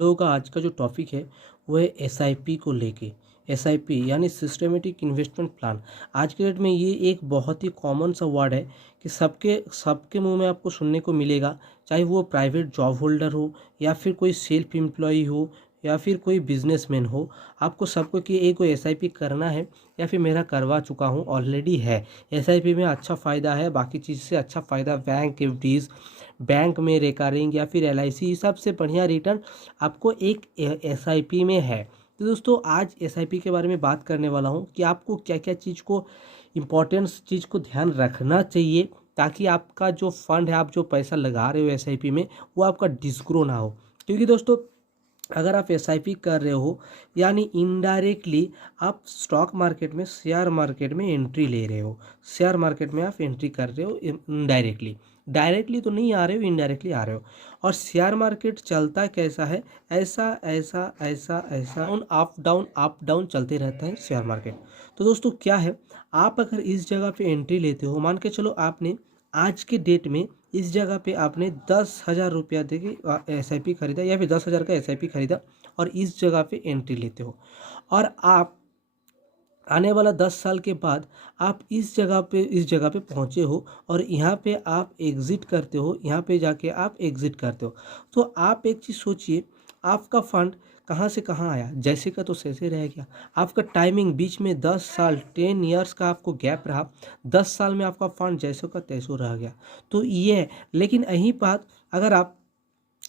लोगों का आज का जो टॉपिक है वो है एसआईपी को लेके। एसआईपी यानी सिस्टमेटिक इन्वेस्टमेंट प्लान। आज के डेट में ये एक बहुत ही कॉमन सा वर्ड है कि सबके सबके मुंह में आपको सुनने को मिलेगा, चाहे वो प्राइवेट जॉब होल्डर हो या फिर कोई सेल्फ एम्प्लॉय हो या फिर कोई बिजनेसमैन हो। आपको सबको कि एक कोई एसआईपी करना है या फिर मेरा करवा चुका हूँ ऑलरेडी है। एसआईपी में अच्छा फ़ायदा है, बाकी चीज़ से अच्छा फ़ायदा बैंक एफडीज, बैंक में रिकरिंग या फिर एलआईसी, सबसे बढ़िया रिटर्न आपको एक एसआईपी में है। तो दोस्तों आज एसआईपी के बारे में बात करने वाला हूँ कि आपको क्या क्या चीज़ को इम्पोर्टेंस चीज़ को ध्यान रखना चाहिए ताकि आपका जो फंड है, आप जो पैसा लगा रहे हो एसआईपी में, वो आपका डिस्ग्रो ना हो। क्योंकि दोस्तों अगर आप एसआईपी कर रहे हो यानी इनडायरेक्टली आप स्टॉक मार्केट में, शेयर मार्केट में एंट्री ले रहे हो। शेयर मार्केट में आप एंट्री कर रहे हो इनडायरेक्टली, डायरेक्टली तो नहीं आ रहे हो, इनडायरेक्टली आ रहे हो। और शेयर मार्केट चलता कैसा है, ऐसा ऐसा ऐसा ऐसा अप डाउन चलते रहता है शेयर मार्केट। तो दोस्तों क्या है, आप अगर इस जगह पे एंट्री लेते हो, मान के चलो आपने आज के डेट में इस जगह पे आपने 10,000 रुपया दे के एसआईपी खरीदा या फिर 10,000 का एसआईपी खरीदा और इस जगह पे एंट्री लेते हो, और आप आने वाला 10 साल के बाद आप इस जगह पे पहुँचे हो और यहाँ पे आप एग्ज़िट करते हो, यहाँ पे जाके आप एग्ज़िट करते हो। तो आप एक चीज़ सोचिए, आपका फंड कहाँ से कहाँ आया, जैसे का तो सैसे रह गया। आपका टाइमिंग बीच में 10 साल 10 इयर्स का आपको गैप रहा, 10 साल में आपका फंड जैसो का तैसो रह गया। तो ये है, लेकिन यही बात अगर आप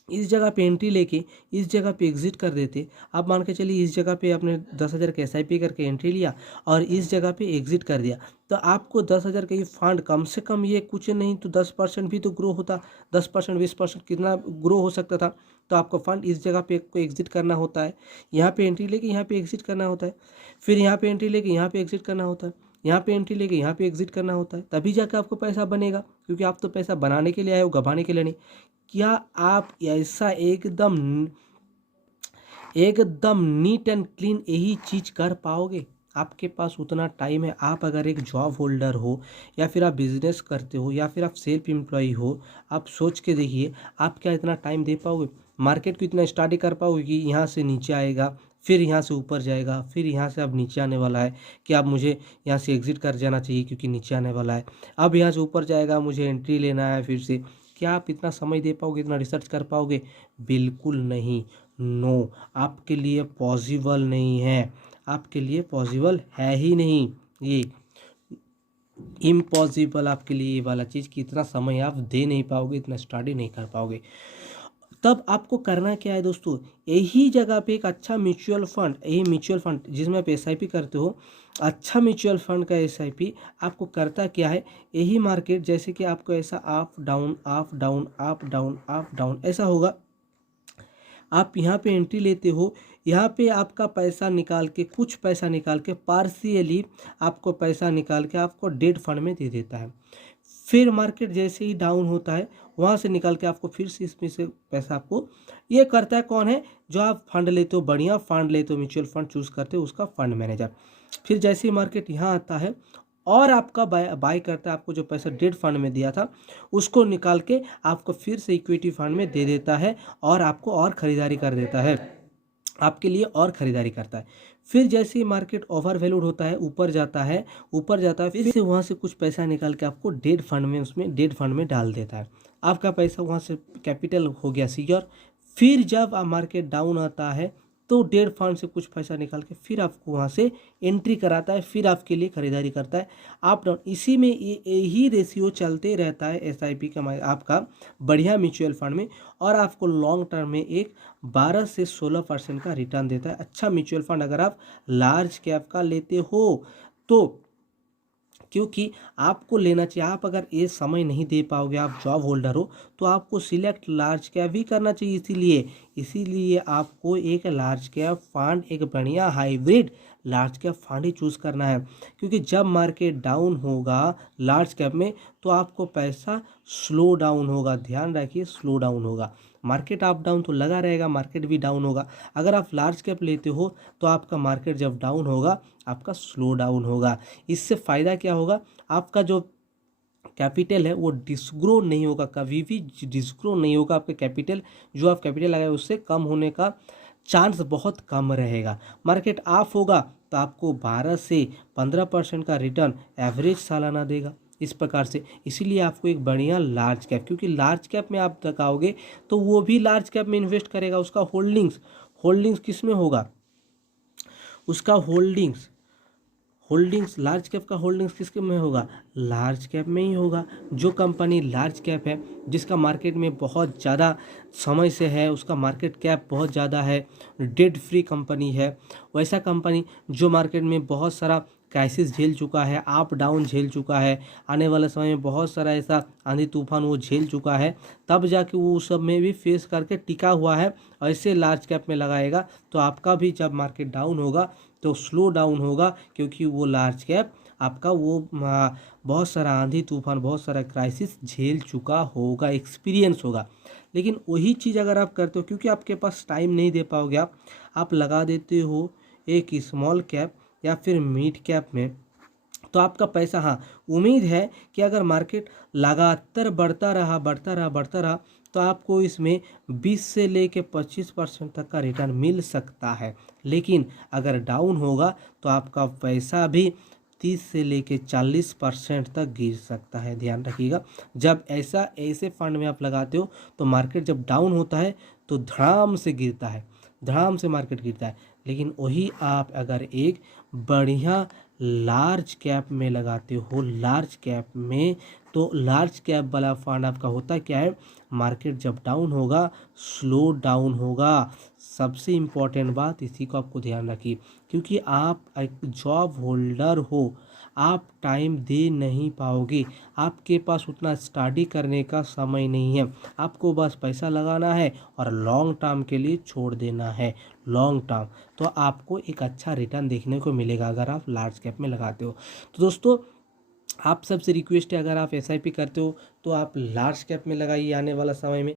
इस जगह पे एंट्री लेके इस जगह पे एग्जिट कर देते, आप मान के चलिए इस जगह पे आपने 10,000 का एसआईपी करके एंट्री लिया और इस जगह पे एग्जिट कर दिया, तो आपको 10,000 का ये फंड कम से कम, ये कुछ नहीं तो 10% भी तो ग्रो होता। 10% 20% कितना ग्रो हो सकता था। तो आपको फंड इस जगह पे को एग्जिट करना होता है, यहाँ पे एंट्री लेके यहाँ पे एग्जिट करना होता है, फिर यहाँ पे एंट्री लेके यहाँ पे एग्जिट करना होता है, यहाँ पे एंट्री लेके यहाँ पे एग्जिट करना होता है, तभी जाकर आपको पैसा बनेगा। क्योंकि आप तो पैसा बनाने के लिए आए हो, गंवाने के लिए नहीं। क्या आप ऐसा एकदम नीट एंड क्लीन यही चीज़ कर पाओगे? आपके पास उतना टाइम है? आप अगर एक जॉब होल्डर हो या फिर आप बिजनेस करते हो या फिर आप सेल्फ एम्प्लॉय हो, आप सोच के देखिए, आप क्या इतना टाइम दे पाओगे? मार्केट को इतना स्टडी कर पाओगे कि यहाँ से नीचे आएगा, फिर यहाँ से ऊपर जाएगा, फिर यहाँ से अब नीचे आने वाला है कि अब मुझे यहाँ से एग्जिट कर जाना चाहिए क्योंकि नीचे आने वाला है, अब यहाँ से ऊपर जाएगा, मुझे एंट्री लेना है फिर से। क्या आप इतना समय दे पाओगे, इतना रिसर्च कर पाओगे? बिल्कुल नहीं, नो, आपके लिए पॉसिबल नहीं है, आपके लिए पॉसिबल है ही नहीं, ये इम्पॉसिबल आपके लिए ये वाला चीज़ कि इतना समय आप दे नहीं पाओगे, इतना स्टडी नहीं कर पाओगे। तब आपको करना क्या है दोस्तों, यही जगह पे एक अच्छा म्यूचुअल फंड, यही म्यूचुअल फंड जिसमें आप एसआईपी करते हो, अच्छा म्यूचुअल फंड का एसआईपी आपको करता क्या है, यही मार्केट जैसे कि आपको ऐसा up down up down up down up down ऐसा होगा, आप यहाँ पे एंट्री लेते हो, यहाँ पे आपका पैसा निकाल के, कुछ पैसा निकाल के पार्शियली आपको पैसा निकाल के आपको डेट फंड में दे देता है। फिर मार्केट जैसे ही डाउन होता है, वहाँ से निकाल के आपको फिर से इसमें से पैसा आपको, ये करता है कौन है, जो आप फंड लेते हो, बढ़िया फंड लेते हो, म्यूचुअल फंड चूज़ करते हो, उसका फंड मैनेजर। फिर जैसे ही मार्केट यहाँ आता है और आपका बाय करता है, आपको जो पैसा डेट फंड में दिया था उसको निकाल के आपको फिर से इक्विटी फंड में दे देता है और आपको और ख़रीदारी कर देता है, आपके लिए और ख़रीदारी करता है। फिर जैसे ही मार्केट ओवर वैल्यूड होता है, ऊपर जाता है, फिर से वहाँ से कुछ पैसा निकाल के आपको डेट फंड में, उसमें डेट फंड में डाल देता है। आपका पैसा वहाँ से कैपिटल हो गया सिक्योर। फिर जब मार्केट डाउन आता है तो डेट फंड से कुछ पैसा निकाल के फिर आपको वहाँ से एंट्री कराता है, फिर आपके लिए खरीदारी करता है अप डाउन। इसी में यही रेशियो चलते रहता है एसआईपी का, आपका बढ़िया म्यूचुअल फंड में, और आपको लॉन्ग टर्म में एक 12 से 16% का रिटर्न देता है। अच्छा म्यूचुअल फंड अगर आप लार्ज कैप का लेते हो तो, क्योंकि आपको लेना चाहिए। आप अगर ये समय नहीं दे पाओगे, आप जॉब होल्डर हो, तो आपको सिलेक्ट लार्ज कैप भी करना चाहिए। इसीलिए आपको एक लार्ज कैप फंड, एक बढ़िया हाइब्रिड लार्ज कैप फंड ही चूज़ करना है। क्योंकि जब मार्केट डाउन होगा लार्ज कैप में तो आपको पैसा स्लो डाउन होगा, ध्यान रखिए, स्लो डाउन होगा। मार्केट अप डाउन तो लगा रहेगा, मार्केट भी डाउन होगा। अगर आप लार्ज कैप लेते हो तो आपका मार्केट जब डाउन होगा आपका स्लो डाउन होगा। इससे फ़ायदा क्या होगा, आपका जो कैपिटल है वो डिसग्रो नहीं होगा, कभी भी डिसग्रो नहीं होगा। आपका कैपिटल जो आप कैपिटल लगाए उससे कम होने का चांस बहुत कम रहेगा। मार्केट ऑफ होगा तो आपको 12 से 15% का रिटर्न एवरेज सालाना देगा इस प्रकार से। इसीलिए आपको एक बढ़िया लार्ज कैप, क्योंकि लार्ज कैप में आप लगाओगे तो वो भी लार्ज कैप में इन्वेस्ट करेगा। उसका होल्डिंग्स किस में होगा, उसका होल्डिंग्स लार्ज कैप का होल्डिंग्स किसके में होगा, लार्ज कैप में ही होगा। जो कंपनी लार्ज कैप है, जिसका मार्केट में बहुत ज़्यादा समय से है, उसका मार्केट कैप बहुत ज़्यादा है, डेट फ्री कंपनी है, वैसा कंपनी जो मार्केट में बहुत सारा क्राइसिस झेल चुका है, अप डाउन झेल चुका है, आने वाले समय में बहुत सारा ऐसा आंधी तूफान वो झेल चुका है, तब जाके वो सब में भी फेस करके टिका हुआ है, ऐसे लार्ज कैप में लगाएगा तो आपका भी जब मार्केट डाउन होगा तो स्लो डाउन होगा, क्योंकि वो लार्ज कैप आपका वो बहुत सारा आंधी तूफान, बहुत सारा क्राइसिस झेल चुका होगा, एक्सपीरियंस होगा। लेकिन वही चीज़ अगर आप करते हो, क्योंकि आपके पास टाइम नहीं दे पाओगे, आप लगा देते हो एक स्मॉल कैप या फिर मिड कैप में, तो आपका पैसा, हाँ उम्मीद है कि अगर मार्केट लगातार बढ़ता रहा तो आपको इसमें 20 से लेके 25% तक का रिटर्न मिल सकता है। लेकिन अगर डाउन होगा तो आपका पैसा भी 30 से लेके 40% तक गिर सकता है, ध्यान रखिएगा। जब ऐसे फंड में आप लगाते हो तो मार्केट जब डाउन होता है तो धड़ाम से गिरता है, धड़ाम से मार्केट गिरता है। लेकिन वही आप अगर एक बढ़िया लार्ज कैप में लगाते हो, लार्ज कैप में, तो लार्ज कैप वाला फंड आपका होता क्या है, मार्केट जब डाउन होगा स्लो डाउन होगा। सबसे इम्पोर्टेंट बात इसी को आपको ध्यान रखिए, क्योंकि आप एक जॉब होल्डर हो, आप टाइम दे नहीं पाओगे, आपके पास उतना स्टडी करने का समय नहीं है, आपको बस पैसा लगाना है और लॉन्ग टर्म के लिए छोड़ देना है, लॉन्ग टर्म। तो आपको एक अच्छा रिटर्न देखने को मिलेगा अगर आप लार्ज कैप में लगाते हो। तो दोस्तों आप सबसे रिक्वेस्ट है, अगर आप एसआईपी करते हो तो आप लार्ज कैप में लगाइए आने वाला समय में,